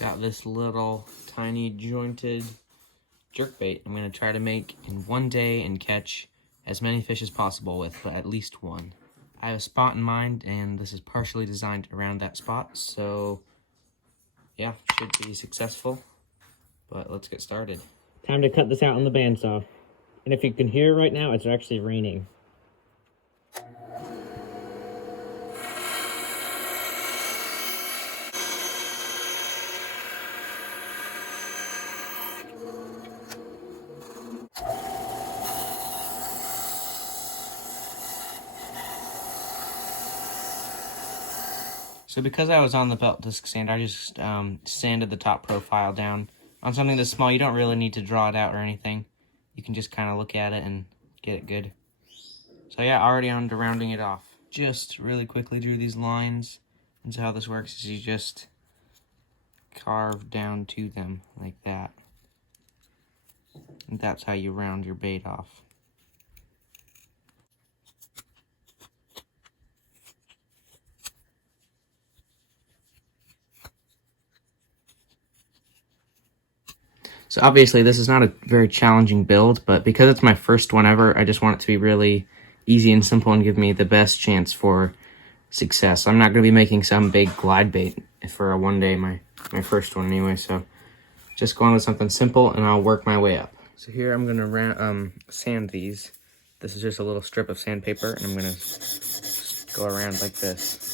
Got this little tiny jointed jerkbait I'm going to try to make in one day and catch as many fish as possible with, but at least one. I have a spot in mind, and this is partially designed around that spot, so yeah, should be successful, but let's get started. Time to cut this out on the bandsaw. And if you can hear right now, it's actually raining. So because I was on the belt disc sander, I just sanded the top profile down. On something this small, you don't really need to draw it out or anything. You can just kind of look at it and get it good. So yeah, already on to rounding it off. Just really quickly drew these lines. And so how this works is you just carve down to them like that. And that's how you round your bait off. So obviously this is not a very challenging build, but because it's my first one ever, I just want it to be really easy and simple and give me the best chance for success. I'm not going to be making some big glide bait for a one day, my first one anyway, so just going with something simple and I'll work my way up. So here I'm going to sand these. This is just a little strip of sandpaper, and I'm going to go around like this.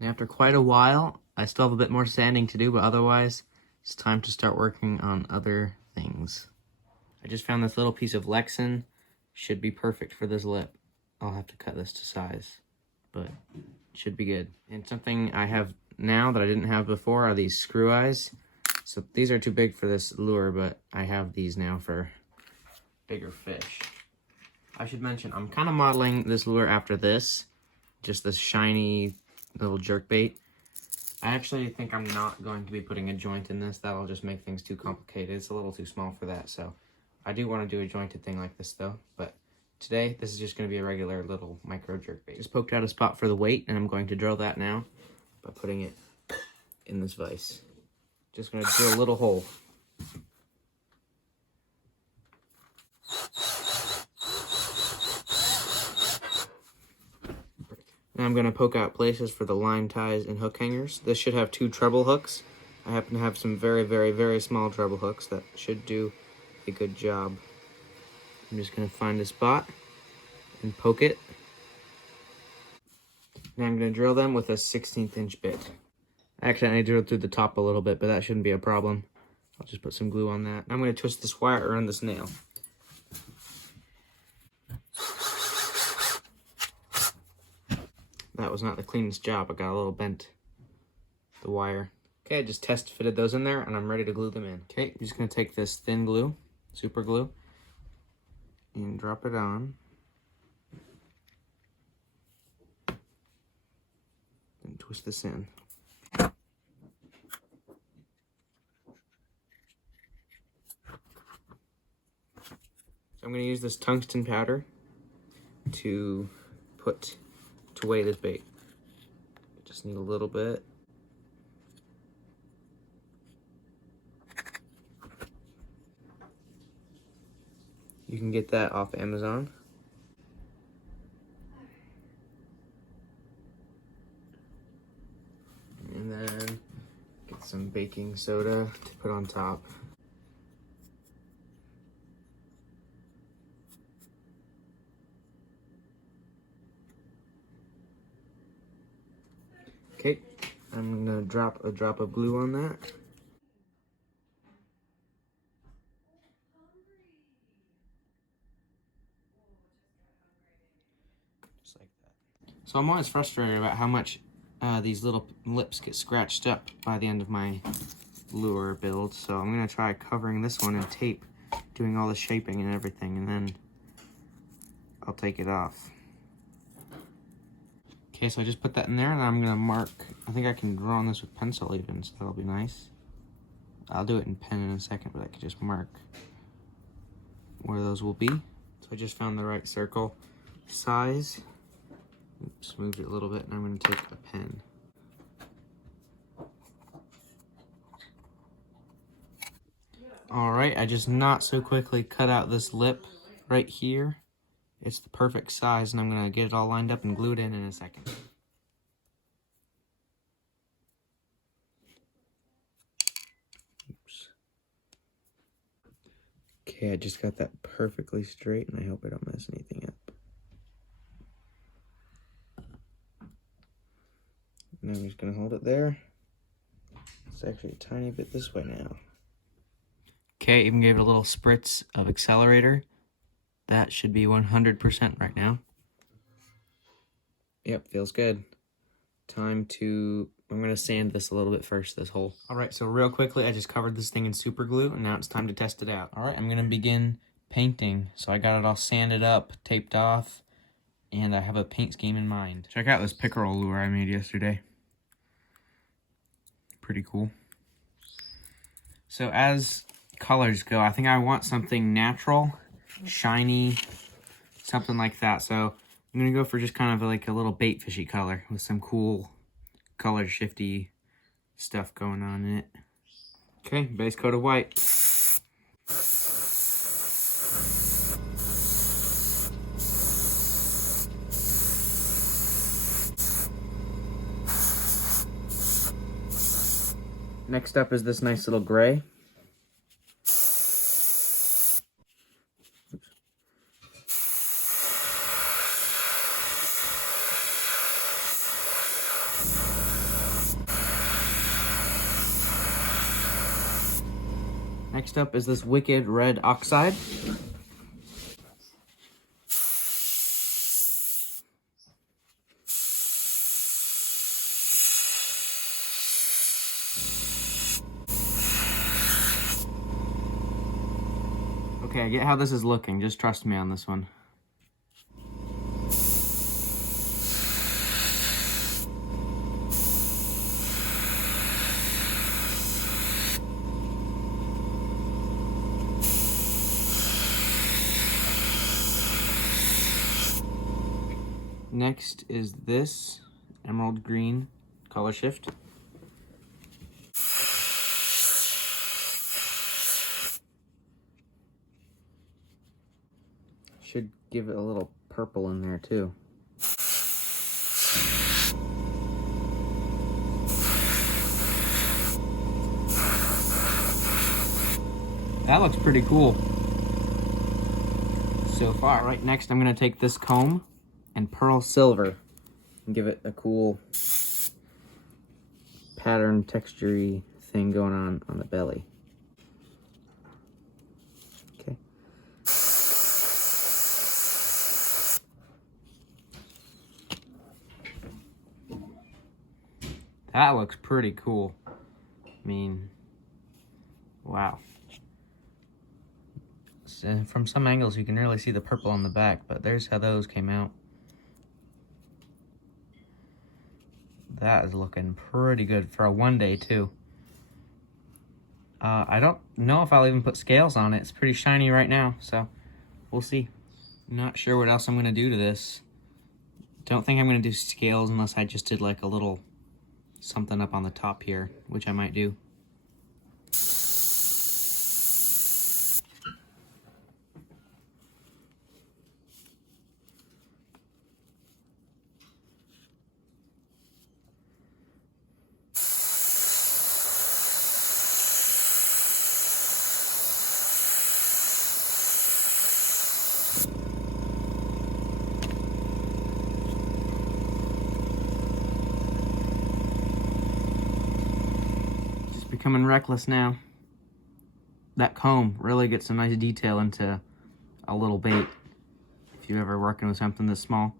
And after quite a while, I still have a bit more sanding to do, but otherwise, it's time to start working on other things. I just found this little piece of Lexan. Should be perfect for this lip. I'll have to cut this to size, but it should be good. And something I have now that I didn't have before are these screw eyes. So these are too big for this lure, but I have these now for bigger fish. I should mention, I'm kind of modeling this lure after this, just this shiny little jerkbait. I actually think I'm not going to be putting a joint in this. That'll just make things too complicated. It's a little too small for that, so I do want to do a jointed thing like this though. But today, this is just going to be a regular little micro jerkbait. Just poked out a spot for the weight, and I'm going to drill that now by putting it in this vise. Just going to drill a little hole. Now I'm going to poke out places for the line ties and hook hangers. This should have 2 treble hooks. I happen to have some very, very, very small treble hooks that should do a good job. I'm just going to find a spot and poke it. Now I'm going to drill them with a 1/16 inch bit. I accidentally drilled through the top a little bit, but that shouldn't be a problem. I'll just put some glue on that. I'm going to twist this wire around this nail. That was not the cleanest job. I got a little bent, the wire. Okay, I just test fitted those in there, and I'm ready to glue them in. Okay, I'm just going to take this thin glue, super glue, and drop it on. And twist this in. So I'm going to use this tungsten powder to weigh this bait. Just need a little bit. You can get that off Amazon. And then get some baking soda to put on top. Okay, I'm gonna drop a drop of glue on that. Just like that. So I'm always frustrated about how much these little lips get scratched up by the end of my lure build. So I'm gonna try covering this one in tape, doing all the shaping and everything, and then I'll take it off. Okay, so I just put that in there, and I'm gonna mark. I think I can draw on this with pencil even, so that'll be nice. I'll do it in pen in a second, but I can just mark where those will be. So I just found the right circle size. Oops, moved it a little bit, and I'm going to take a pen. All right, I just not so quickly cut out this lip right here. It's the perfect size, and I'm going to get it all lined up and glue it in a second. Oops. Okay, I just got that perfectly straight, and I hope I don't mess anything up. And I'm just going to hold it there. It's actually a tiny bit this way now. Okay, even gave it a little spritz of accelerator. That should be 100% right now. Yep, feels good. I'm gonna sand this a little bit first, this hole. All right, so real quickly, I just covered this thing in super glue, and now it's time to test it out. All right, I'm gonna begin painting. So I got it all sanded up, taped off, and I have a paint scheme in mind. Check out this pickerel lure I made yesterday. Pretty cool. So as colors go, I think I want something natural, shiny, something like that. So I'm gonna go for just kind of like a little bait fishy color with some cool color shifty stuff going on in it. Okay, base coat of white. Next up is this nice little gray. Next up is this wicked red oxide. Okay, I get how this is looking. Just trust me on this one. Next is this emerald green color shift. Should give it a little purple in there too. That looks pretty cool so far. All right, next I'm gonna take this comb and pearl silver and give it a cool pattern texture-y thing going on the belly. Okay. That looks pretty cool. I mean, wow. So from some angles you can really see the purple on the back, but there's how those came out. That is looking pretty good for a one day too. I don't know if I'll even put scales on it. It's pretty shiny right now, so we'll see. Not sure what else I'm gonna do to this. Don't think I'm gonna do scales unless I just did like a little something up on the top here, which I might do. Becoming reckless now. That comb really gets a nice detail into a little bait. If you're ever working with something this small,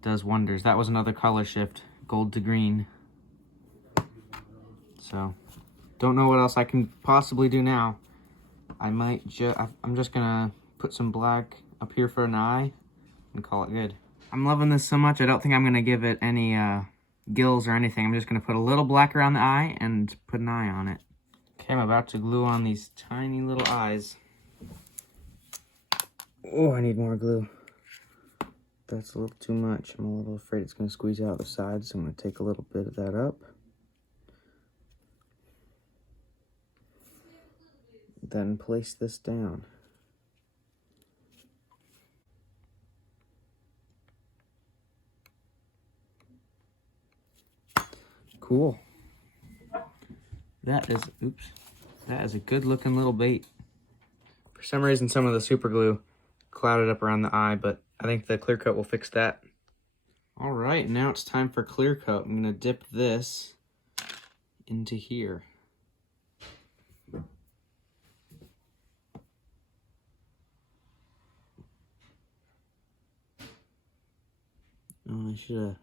does wonders. That was another color shift, gold to green. So, don't know what else I can possibly do now. I'm just gonna put some black up here for an eye and call it good. I'm loving this so much, I don't think I'm gonna give it any gills or anything. I'm just gonna put a little black around the eye and put an eye on it. Okay, I'm about to glue on these tiny little eyes. Oh, I need more glue. That's a little too much. I'm a little afraid it's going to squeeze out the sides, so I'm going to take a little bit of that up. Then place this down. Cool. That is a good looking little bait. For some reason, some of the super glue clouded up around the eye, but I think the clear coat will fix that. All right, now it's time for clear coat. I'm gonna dip this into here. Oh, I should have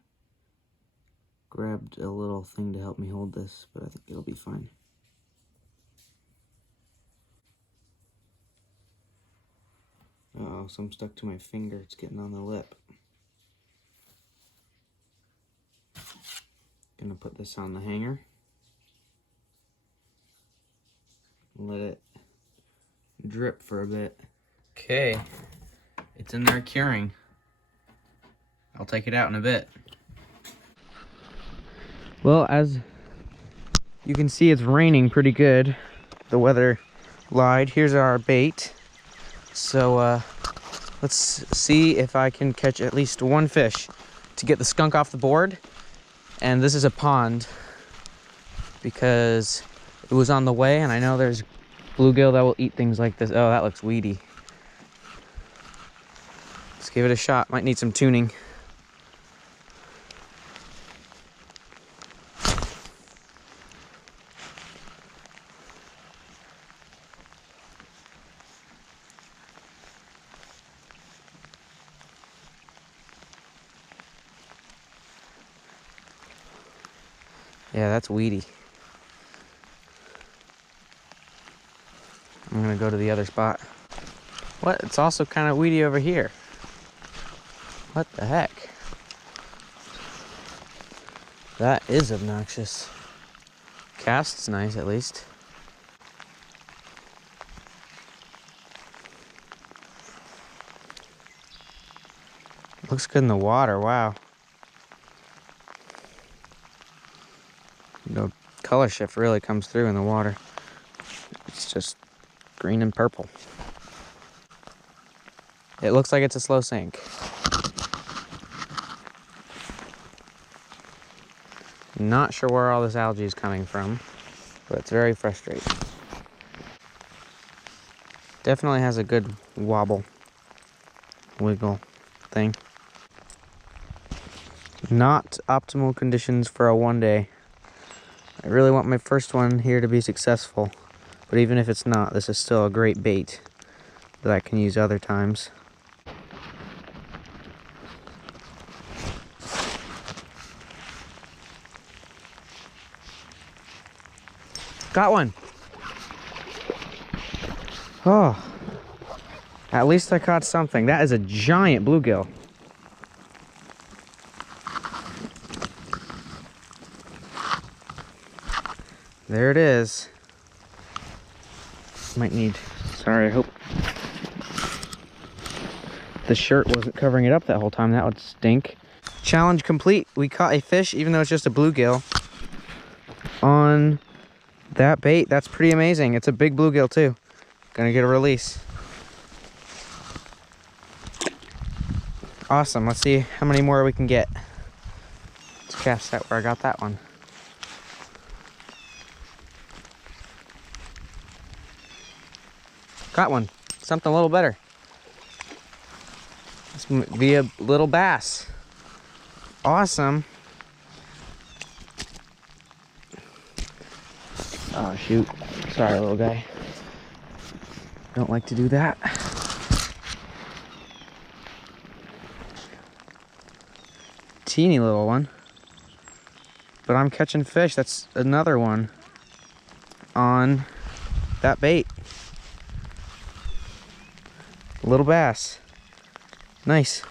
grabbed a little thing to help me hold this, but I think it'll be fine. Uh-oh, some stuck to my finger. It's getting on the lip. Gonna put this on the hanger. Let it drip for a bit. Okay, it's in there curing. I'll take it out in a bit. Well, as you can see, it's raining pretty good. The weather lied. Here's our bait. So let's see if I can catch at least one fish to get the skunk off the board. And this is a pond because it was on the way, and I know there's bluegill that will eat things like this. Oh, that looks weedy. Let's give it a shot. Might need some tuning. Yeah, that's weedy. I'm gonna go to the other spot. What? It's also kind of weedy over here. What the heck? That is obnoxious. Cast's nice, at least. Looks good in the water, wow. No color shift really comes through in the water. It's just green and purple. It looks like it's a slow sink. Not sure where all this algae is coming from, but it's very frustrating. Definitely has a good wobble, wiggle thing. Not optimal conditions for a one day. I really want my first one here to be successful, but even if it's not, this is still a great bait that I can use other times. Got one. Oh, at least I caught something. That is a giant bluegill. There it is. Might need, sorry, I hope the shirt wasn't covering it up that whole time. That would stink. Challenge complete. We caught a fish, even though it's just a bluegill, on that bait. That's pretty amazing. It's a big bluegill too. Gonna get a release. Awesome. Let's see how many more we can get. Let's cast that where I got that one. Got one. Something a little better. This might be a little bass. Awesome. Oh, shoot. Sorry, little guy. Don't like to do that. Teeny little one. But I'm catching fish. That's another one on that bait. Little bass. Nice.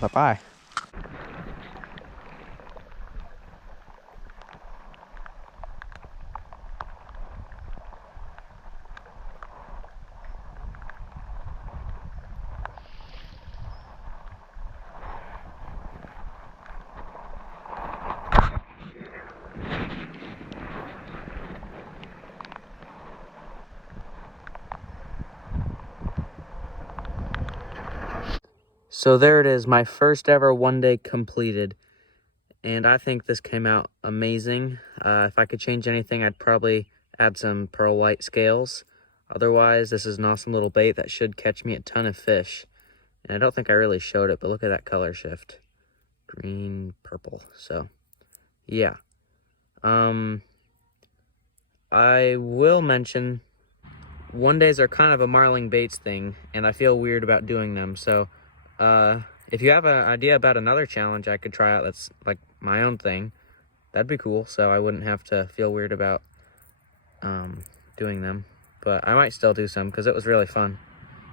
Bye-bye. So there it is, my first ever one day completed. And I think this came out amazing. If I could change anything, I'd probably add some pearl white scales. Otherwise, this is an awesome little bait that should catch me a ton of fish. And I don't think I really showed it, but look at that color shift. Green, purple. So, yeah. I will mention, one days are kind of a Marling Baits thing, and I feel weird about doing them. So, if you have an idea about another challenge I could try out that's like my own thing, that'd be cool. So I wouldn't have to feel weird about doing them. But I might still do some because it was really fun.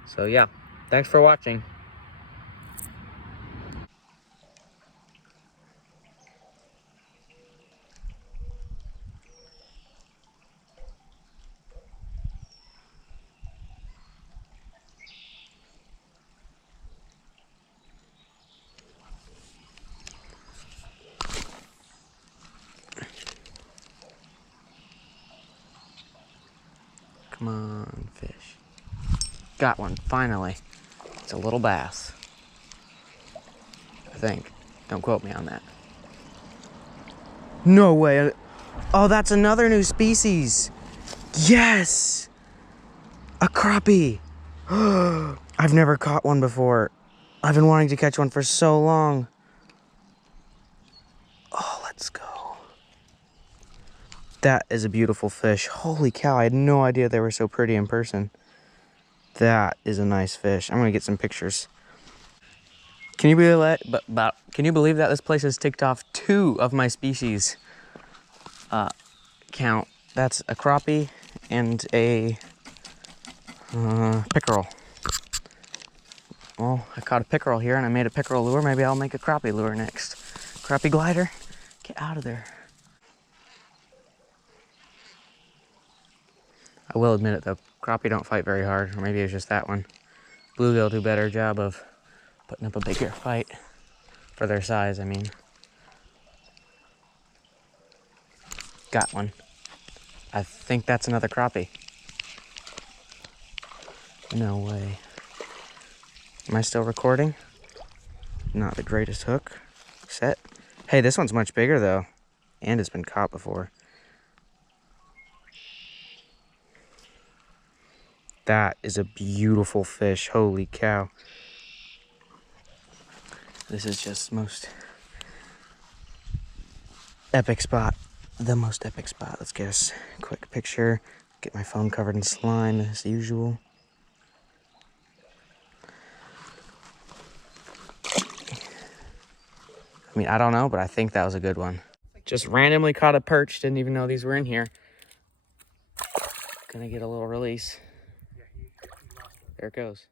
So yeah, thanks for watching. Come on, fish. Got one, finally. It's a little bass, I think. Don't quote me on that. No way. Oh, that's another new species. Yes! A crappie. I've never caught one before. I've been wanting to catch one for so long. Oh, let's go. That is a beautiful fish. Holy cow, I had no idea they were so pretty in person. That is a nice fish. I'm gonna get some pictures. Can you believe that? Can you believe that this place has ticked off 2 of my species count? That's a crappie and a pickerel. Well, I caught a pickerel here and I made a pickerel lure. Maybe I'll make a crappie lure next. Crappie glider, get out of there. I will admit it though, crappie don't fight very hard, or maybe it's just that one. Bluegill do a better job of putting up a bigger fight for their size, I mean. Got one. I think that's another crappie. No way. Am I still recording? Not the greatest hook. Set. Hey, this one's much bigger though, and it's been caught before. That is a beautiful fish. Holy cow. This is just most epic spot. The most epic spot. Let's get a quick picture. Get my phone covered in slime as usual. I mean, I don't know, but I think that was a good one. Just randomly caught a perch. Didn't even know these were in here. Gonna get a little release. There it goes.